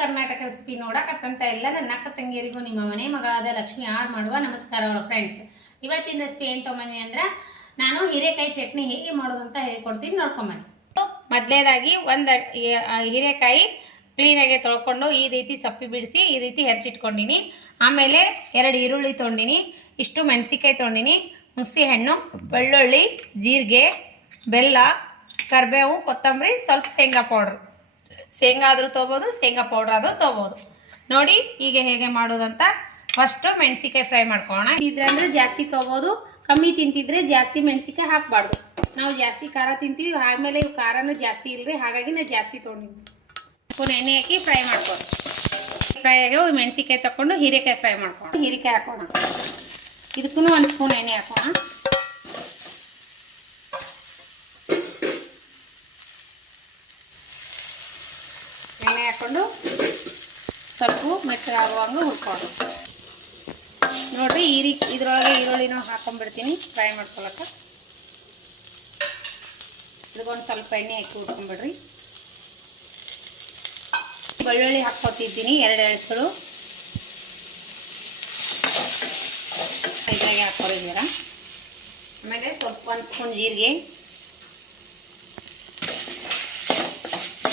Karnataka recipe ನೋಡಕತ್ತಂತ ಎಲ್ಲ ನನ್ನ ಅಕ್ಕ ತಂಗಿಯರಿಗೂ ನಿಮ್ಮ ಮನೆ ಮಗಳಾದ ಲಕ್ಷ್ಮಿ ಆರ್ ಮಾಡುವ ನಮಸ್ಕಾರಗಳು ಫ್ರೆಂಡ್ಸ್. ಇವತ್ತಿನ ರೆಸಿಪಿ ಏನು ತೊಗೊಂಬಂದಿ ಅಂದ್ರೆ ನಾನು ಹೀರೆಕಾಯಿ ಚಟ್ನಿ ಹೇಗೆ ಮಾಡೋದು ಅಂತ ಹೇಳ್ಕೊಡ್ತೀನಿ, ನೋಡ್ಕೊಂಬನ್ನಿ. ಮೊದಲೇದಾಗಿ ಒಂದು ಹೀರೆಕಾಯಿ ಕ್ಲೀನಾಗಿ ತೊಳ್ಕೊಂಡು ಈ ರೀತಿ ಸಪ್ಪಿ ಬಿಡಿಸಿ ಈ ರೀತಿ ಹೆಚ್ಚಿಟ್ಕೊಂಡಿನಿ. ಆಮೇಲೆ 2 ಈರುಳ್ಳಿ ತೊಗೊಂಡಿನಿ, ಇಷ್ಟು ಮೆಣಸಿಕಾಯಿ ತೊಗೊಂಡಿನಿ, ಹುಣಸೆ ಹಣ್ಣು, ಬೆಳ್ಳುಳ್ಳಿ, ಜೀರಿಗೆ, ಬೆಲ್ಲ, ಕರಿಬೇವು, ಕೊತ್ತಂಬರಿ, ಸ್ವಲ್ಪ ಶೇಂಗಾ ಪೌಡ್ರ್. ಶೇಂಗಾ ಆದರೂ ತೊಗೋಬೋದು, ಶೇಂಗಾ ಪೌಡ್ರ್ ಆದರೂ ತೊಗೋಬೋದು. ನೋಡಿ ಈಗ ಹೇಗೆ ಮಾಡೋದಂತ. ಫಸ್ಟು ಮೆಣಸಿಕಾಯಿ ಫ್ರೈ ಮಾಡ್ಕೊಳ್ಳೋಣ. ಇದ್ರಂದ್ರೆ ಜಾಸ್ತಿ ತೊಗೋಬೋದು, ಕಮ್ಮಿ ತಿಂತಿದ್ರೆ ಜಾಸ್ತಿ ಮೆಣಸಿಕಾಯಿ ಹಾಕಬಾರ್ದು. ನಾವು ಜಾಸ್ತಿ ಖಾರ ತಿಂತೀವಿ, ಆಮೇಲೆ ಇವು ಖಾರನೂ ಜಾಸ್ತಿ ಇಲ್ಲರಿ, ಹಾಗಾಗಿ ನಾನು ಜಾಸ್ತಿ ತೊಗೊಂಡಿದ್ವಿ. ಸ್ಪೂನ್ ಎಣ್ಣೆ ಹಾಕಿ ಫ್ರೈ ಮಾಡ್ಕೊಂಡು ಫ್ರೈ ಆಗಿ ಮೆಣಸಿಕಾಯಿ ತಗೊಂಡು ಹೀರೆಕಾಯಿ ಫ್ರೈ ಮಾಡ್ಕೊಂಡು ಹೀರೆಕಾಯಿ ಹಾಕೋಣ. ಇದಕ್ಕೂ 1 ಸ್ಪೂನ್ ಎಣ್ಣೆ ಹಾಕೋಣ. ಎಣ್ಣೆ ಹಾಕೊಂಡು ಸ್ವಲ್ಪ ಮೆತ್ತಗಾಗುವಂಗೆ ಹುರ್ಕೊಂಡು ನೋಡ್ರಿ. ಇದ್ರೊಳಗೆ ಈರುಳ್ಳಿನೂ ಹಾಕೊಂಡ್ಬಿಡ್ತೀನಿ ಫ್ರೈ ಮಾಡ್ಕೊಳಕ್ಕೆ. ಇದಕ್ಕೊಂದು ಸ್ವಲ್ಪ ಎಣ್ಣೆ ಹಾಕಿ ಹುರ್ಕೊಂಡ್ಬಿಡ್ರಿ. ಬೆಳ್ಳುಳ್ಳಿ ಹಾಕ್ಕೊತಿದ್ದೀನಿ 2 ಎಳೆಗಳು. ಇದ್ರಾಗೆ ಹಾಕ್ಕೊಂಡಿದ್ದೀರ. ಆಮೇಲೆ ಸ್ವಲ್ಪ 1 ಸ್ಪೂನ್ ಜೀರಿಗೆ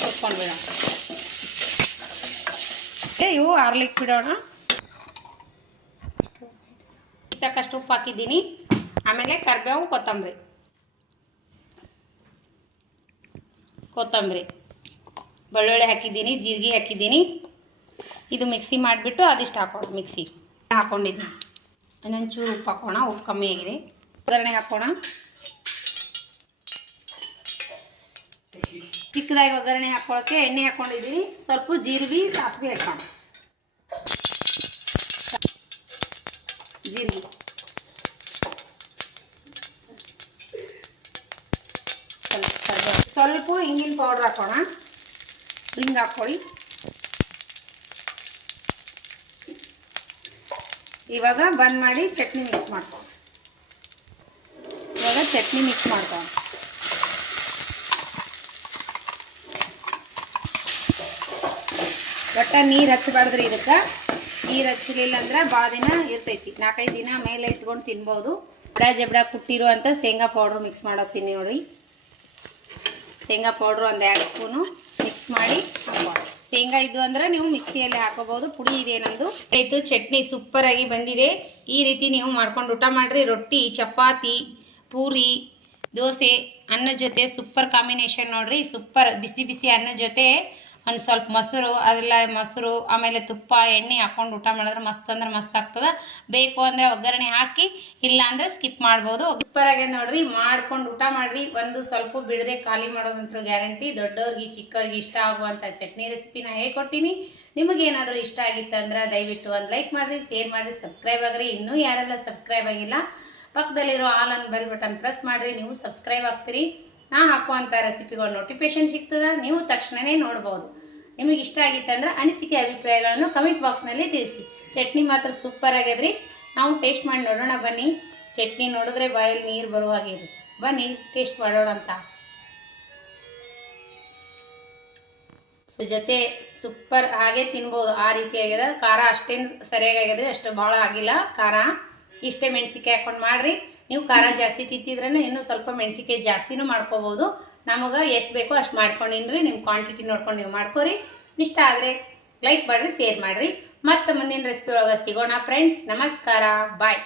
ಹುರ್ಕೊಂಡ್ಬಿಡೋಣ. ಇವು ಆರ್ಲಿಕ್ಕೆ ಬಿಡೋಣ. ತಕ್ಕಷ್ಟು ಉಪ್ಪು ಹಾಕಿದ್ದೀನಿ. ಆಮೇಲೆ ಕರಿಬೇವು, ಕೊತ್ತಂಬರಿ, ಬೆಳ್ಳುಳ್ಳಿ ಹಾಕಿದ್ದೀನಿ, ಜೀರಿಗೆ ಹಾಕಿದ್ದೀನಿ. ಇದು ಮಿಕ್ಸಿ ಮಾಡಿಬಿಟ್ಟು ಅದಿಷ್ಟು ಹಾಕೋಣ. ಮಿಕ್ಸಿ ಹಾಕ್ಕೊಂಡಿದ್ದೀನಿ. ಇನ್ನೊಂಚೂರು ಉಪ್ಪು ಹಾಕೋಣ, ಉಪ್ಪು ಕಮ್ಮಿ ಆಗಿದೆ. ಒಗ್ಗರಣೆ ಹಾಕೋಣ. ಚಿಕ್ಕದಾಗಿ ಒಗ್ಗರಣೆ ಹಾಕೊಳ್ಳೋಕ್ಕೆ ಎಣ್ಣೆ ಹಾಕ್ಕೊಂಡಿದ್ದೀನಿ. ಸ್ವಲ್ಪ ಜೀರಿಗೆ, ಸಾಸಿವೆ ಹಾಕೋಣ. ಜೀರಿಗೆ, ಸ್ವಲ್ಪ ಹಿಂಗಿನ ಪೌಡ್ರ್ ಹಾಕೋಣ. ಹಿಂಗೆ ಹಾಕ್ಕೊಳ್ಳಿ. ಇವಾಗ ಬಂದ್ ಮಾಡಿ ಚಟ್ನಿ ಮಿಕ್ಸ್ ಮಾಡ್ಕೊಂಡು ಒಟ್ಟ ನೀರು ಹಚ್ಚಬಾರ್ದ್ರಿ. ಇದಕ್ಕೆ ನೀರು ಹಚ್ಚಲಿಲ್ಲ ಅಂದ್ರೆ ಭಾಳ ದಿನ ಇರ್ತೈತಿ. 4-5 ದಿನ ಮೇಲೆ ಇಟ್ಕೊಂಡು ತಿನ್ಬೋದು. ಜಬಡ ಕುಟ್ಟಿರುವಂಥ ಶೇಂಗಾ ಪೌಡ್ರು ಮಿಕ್ಸ್ ಮಾಡೋಗ್ತೀನಿ ನೋಡ್ರಿ. ಶೇಂಗಾ ಪೌಡ್ರು 2 ಸ್ಪೂನು ಮಿಕ್ಸ್ ಮಾಡಿ ಹಾಕೋಣ. ಶೇಂಗಾ ಇದ್ದು ಅಂದ್ರೆ ನೀವು ಮಿಕ್ಸಿಯಲ್ಲಿ ಹಾಕೋಬಹುದು. ಪುಡಿ ಇದೆ ನಮ್ಮದು. ಆಯಿತು, ಚಟ್ನಿ ಸೂಪರಾಗಿ ಬಂದಿದೆ. ಈ ರೀತಿ ನೀವು ಮಾಡ್ಕೊಂಡು ಊಟ ಮಾಡಿರಿ. ರೊಟ್ಟಿ, ಚಪಾತಿ, ಪೂರಿ, ದೋಸೆ, ಅನ್ನದ ಜೊತೆ ಸೂಪರ್ ಕಾಂಬಿನೇಷನ್ ನೋಡ್ರಿ. ಸೂಪರ್ ಬಿಸಿ ಬಿಸಿ ಅನ್ನದ ಜೊತೆ ಒಂದು ಸ್ವಲ್ಪ ಮೊಸರು ಆಮೇಲೆ ತುಪ್ಪ, ಎಣ್ಣೆ ಹಾಕೊಂಡು ಊಟ ಮಾಡಿದ್ರೆ ಮಸ್ತ್ ಅಂದ್ರೆ ಮಸ್ತ್ ಆಗ್ತದೆ. ಬೇಕು ಅಂದರೆ ಒಗ್ಗರಣೆ ಹಾಕಿ, ಇಲ್ಲ ಅಂದರೆ ಸ್ಕಿಪ್ ಮಾಡ್ಬೋದು. ಸೂಪರಾಗಿ ನೋಡ್ರಿ, ಮಾಡ್ಕೊಂಡು ಊಟ ಮಾಡಿರಿ. ಒಂದು ಸ್ವಲ್ಪ ಬಿಡದೆ ಖಾಲಿ ಮಾಡೋದಂತೂ ಗ್ಯಾರಂಟಿ. ದೊಡ್ಡವ್ರಿಗೆ ಚಿಕ್ಕವ್ರಿಗೆ ಇಷ್ಟ ಆಗುವಂಥ ಚಟ್ನಿ ರೆಸಿಪಿನ ಹೇಳ್ಕೊಟ್ಟಿನಿ. ನಿಮಗೇನಾದರೂ ಇಷ್ಟ ಆಗಿತ್ತಂದ್ರೆ ದಯವಿಟ್ಟು ಒಂದು ಲೈಕ್ ಮಾಡಿರಿ, ಶೇರ್ ಮಾಡಿರಿ, ಸಬ್ಸ್ಕ್ರೈಬ್ ಆಗಿರಿ. ಇನ್ನೂ ಯಾರೆಲ್ಲ ಸಬ್ಸ್ಕ್ರೈಬ್ ಆಗಿಲ್ಲ ಪಕ್ಕದಲ್ಲಿರೋ ಆಲ್ ಅನ್ ಬೆಲ್ ಬಟನ್ ಪ್ರೆಸ್ ಮಾಡಿರಿ. ನೀವು ಸಬ್ಸ್ಕ್ರೈಬ್ ಆಗ್ತೀರಿ. ನಾ ಹಾಕುವಂಥ ರೆಸಿಪಿಗಳು ನೋಟಿಫಿಕೇಶನ್ ಸಿಗ್ತದೆ, ನೀವು ತಕ್ಷಣವೇ ನೋಡ್ಬೋದು. ನಿಮಗೆ ಇಷ್ಟ ಆಗಿತ್ತಂದ್ರೆ ಅನಿಸಿಕೆ ಅಭಿಪ್ರಾಯಗಳನ್ನು ಕಮೆಂಟ್ ಬಾಕ್ಸ್ನಲ್ಲಿ ತಿಳಿಸಿ. ಚಟ್ನಿ ಮಾತ್ರ ಸೂಪರ್ ಆಗ್ಯದ್ರಿ. ನಾವು ಟೇಸ್ಟ್ ಮಾಡಿ ನೋಡೋಣ ಬನ್ನಿ. ಚಟ್ನಿ ನೋಡಿದ್ರೆ ಬಾಯಲ್ಲಿ ನೀರು ಬರುವಾಗಿದೆ. ಬನ್ನಿ ಟೇಸ್ಟ್ ಮಾಡೋಣ ಅಂತ. ಜೊತೆ ಸೂಪರ್ ಹಾಗೆ ತಿನ್ಬೋದು, ಆ ರೀತಿ ಆಗ್ಯದ. ಖಾರ ಅಷ್ಟೇನು ಸರಿಯಾಗಿದೆ, ಅಷ್ಟು ಭಾಳ ಆಗಿಲ್ಲ ಖಾರ. ಇಷ್ಟೇ ಮೆಣಸಿಕಾಯಿ ಹಾಕೊಂಡು ಮಾಡಿರಿ. ನೀವು ಖಾರ ಜಾಸ್ತಿ ತಿಂತಿದ್ರೂ ಇನ್ನೂ ಸ್ವಲ್ಪ ಮೆಣಸಿಕಾಯಿ ಜಾಸ್ತಿನೂ ಮಾಡ್ಕೋಬೋದು. ನಮಗೆ ಎಷ್ಟು ಬೇಕೋ ಅಷ್ಟು ಮಾಡ್ಕೊಂಡಿನ್ರಿ. ನಿಮ್ಮ ಕ್ವಾಂಟಿಟಿ ನೋಡ್ಕೊಂಡು ನೀವು ಮಾಡ್ಕೊರಿ. ಇಷ್ಟ ಆದರೆ ಲೈಕ್ ಮಾಡಿರಿ, ಶೇರ್ ಮಾಡಿರಿ. ಮತ್ತೆ ಮುಂದಿನ ರೆಸಿಪಿ ಒಳಗೆ ಸಿಗೋಣ ಫ್ರೆಂಡ್ಸ್. ನಮಸ್ಕಾರ, ಬಾಯ್.